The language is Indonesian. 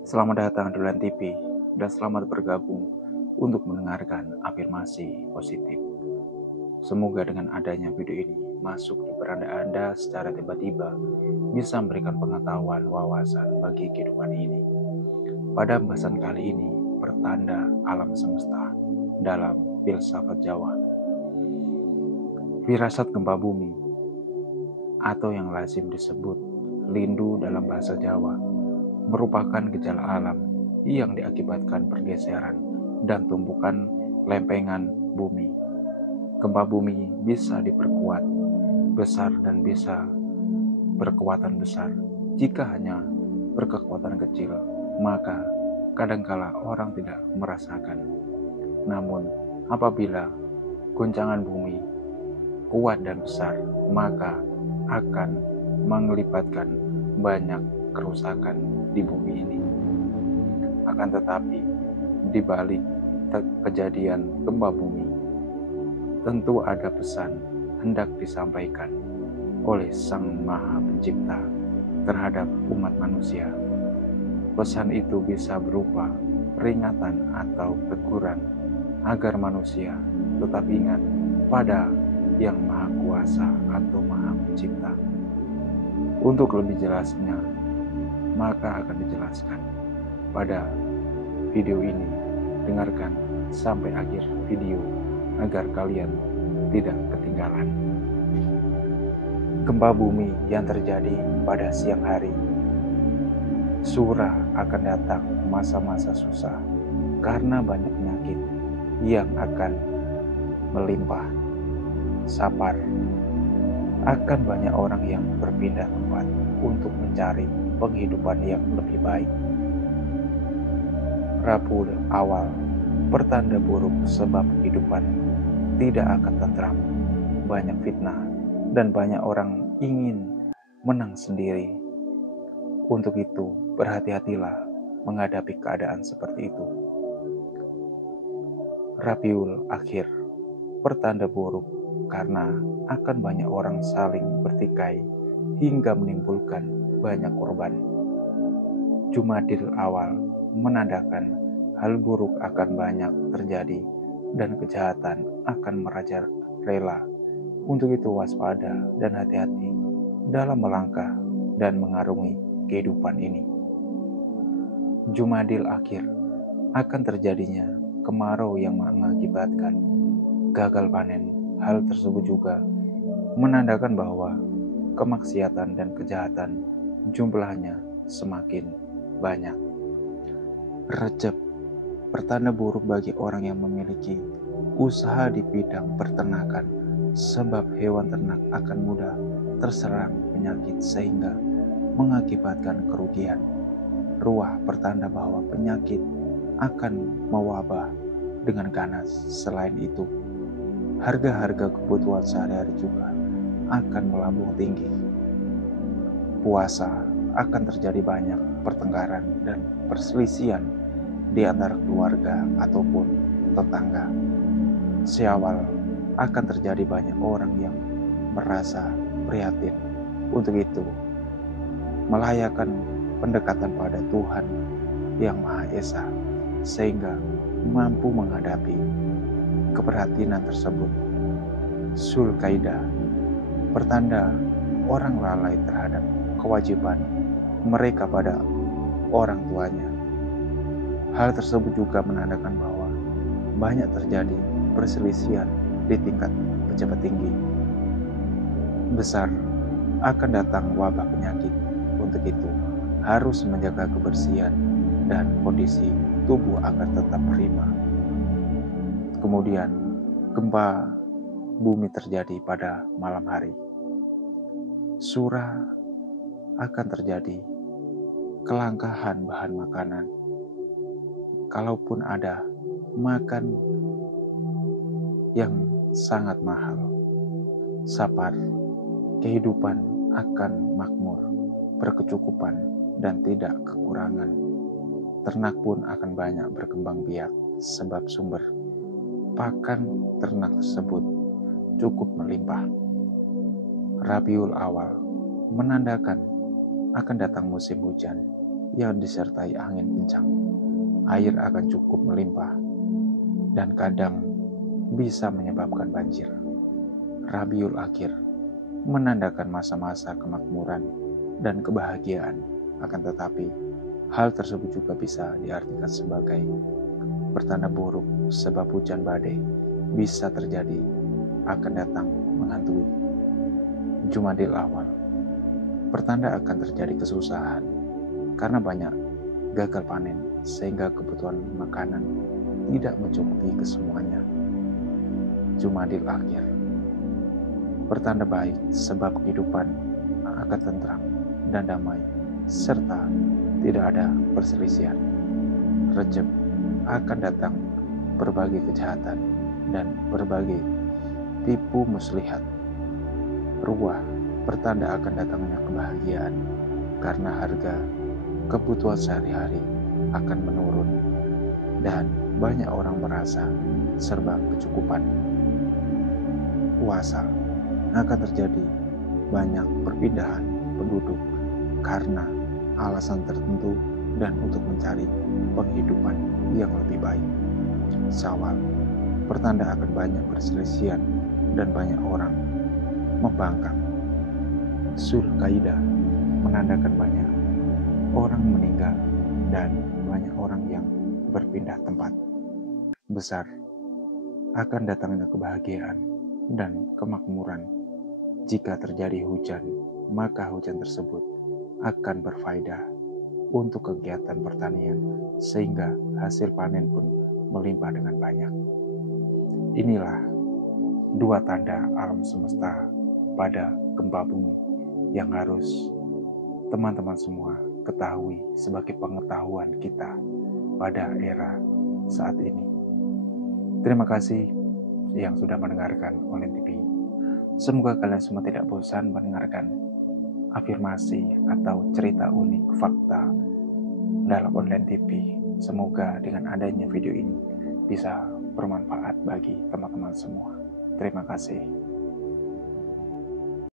Selamat datang di Dulan TV dan selamat bergabung untuk mendengarkan afirmasi positif. Semoga dengan adanya video ini masuk di beranda Anda secara tiba-tiba bisa memberikan pengetahuan wawasan bagi kehidupan ini. Pada pembahasan kali ini, pertanda alam semesta dalam filsafat Jawa. Firasat gempa bumi atau yang lazim disebut lindu dalam bahasa Jawa merupakan gejala alam yang diakibatkan pergeseran dan tumbukan lempengan bumi. Gempa bumi bisa diperkuat besar dan bisa berkekuatan besar. Jika hanya berkekuatan kecil, maka kadangkala orang tidak merasakan. Namun, apabila guncangan bumi kuat dan besar, maka akan melibatkan banyak kerusakan di bumi ini. Akan tetapi, di balik kejadian gempa bumi, tentu ada pesan hendak disampaikan oleh Sang Maha Pencipta terhadap umat manusia. Pesan itu bisa berupa peringatan atau teguran agar manusia tetap ingat pada Yang Maha Kuasa atau Maha Pencipta. Untuk lebih jelasnya, maka akan dijelaskan pada video ini. Dengarkan sampai akhir video agar kalian tidak ketinggalan. Gempa bumi yang terjadi pada siang hari. Surah akan datang masa-masa susah karena banyak penyakit yang akan melimpah. Sabar, akan banyak orang yang berpindah tempat untuk mencari penghidupan yang lebih baik. Rabu awal, pertanda buruk sebab kehidupan tidak akan tentram. Banyak fitnah dan banyak orang ingin menang sendiri. Untuk itu, berhati-hatilah menghadapi keadaan seperti itu. Rabiul Akhir, pertanda buruk karena akan banyak orang saling bertikai hingga menimbulkan banyak korban. Jumadil Awal menandakan hal buruk akan banyak terjadi dan kejahatan akan merajalela. Untuk itu waspada dan hati-hati dalam melangkah dan mengarungi kehidupan ini. Jumadil Akhir, akan terjadinya kemarau yang mengakibatkan gagal panen. Hal tersebut juga menandakan bahwa kemaksiatan dan kejahatan jumlahnya semakin banyak. Rejab, pertanda buruk bagi orang yang memiliki usaha di bidang peternakan, sebab hewan ternak akan mudah terserang penyakit sehingga mengakibatkan kerugian. Ruah, pertanda bahwa penyakit akan mewabah dengan ganas. Selain itu, harga-harga kebutuhan sehari-hari juga akan melambung tinggi. Puasa, akan terjadi banyak pertengkaran dan perselisihan di antara keluarga ataupun tetangga. Syawal, akan terjadi banyak orang yang merasa prihatin. Untuk itu, melayakan pendekatan pada Tuhan yang Maha Esa sehingga mampu menghadapi keprihatinan tersebut. Zulkaidah, pertanda orang lalai terhadap kewajiban mereka pada orang tuanya. Hal tersebut juga menandakan bahwa banyak terjadi perselisihan di tingkat pejabat tinggi. Besar, akan datang wabah penyakit. Untuk itu, harus menjaga kebersihan dan kondisi tubuh agar tetap prima. Kemudian, gempa bumi terjadi pada malam hari. Surah, akan terjadi kelangkaan bahan makanan. Kalaupun ada, makan yang sangat mahal. Sabar, kehidupan akan makmur, berkecukupan dan tidak kekurangan. Ternak pun akan banyak berkembang biak sebab sumber pakan ternak tersebut cukup melimpah. Rabiul Awal menandakan akan datang musim hujan. yang disertai angin kencang, air akan cukup melimpah dan kadang bisa menyebabkan banjir. Rabiul Akhir menandakan masa-masa kemakmuran dan kebahagiaan, akan tetapi hal tersebut juga bisa diartikan sebagai pertanda buruk sebab hujan badai bisa terjadi akan datang menghantui. Jumadil Awal, pertanda akan terjadi kesusahan karena banyak gagal panen sehingga kebutuhan makanan tidak mencukupi kesemuanya. Jumadil Akhir, pertanda baik sebab kehidupan akan tentram dan damai serta tidak ada perselisihan. Rejeb, akan datang berbagai kejahatan dan berbagai tipu muslihat. Ruah, pertanda akan datangnya kebahagiaan karena harga kebutuhan sehari-hari akan menurun dan banyak orang merasa serba kecukupan. Puasa, akan terjadi banyak perpindahan penduduk karena alasan tertentu dan untuk mencari penghidupan yang lebih baik. Syawal, pertanda akan banyak perselisihan dan banyak orang membangkang. Zulkaidah, menandakan banyak orang meninggal dan banyak orang yang berpindah tempat. Besar, akan datangnya kebahagiaan dan kemakmuran. Jika terjadi hujan, maka hujan tersebut akan berfaedah untuk kegiatan pertanian sehingga hasil panen pun melimpah dengan banyak. Inilah dua tanda alam semesta pada gempa bumi yang harus teman-teman semua ketahui sebagai pengetahuan kita pada era saat ini. Terima kasih yang sudah mendengarkan Online TV. Semoga kalian semua tidak bosan mendengarkan afirmasi atau cerita unik fakta dalam Online TV. Semoga dengan adanya video ini bisa bermanfaat bagi teman-teman semua. Terima kasih.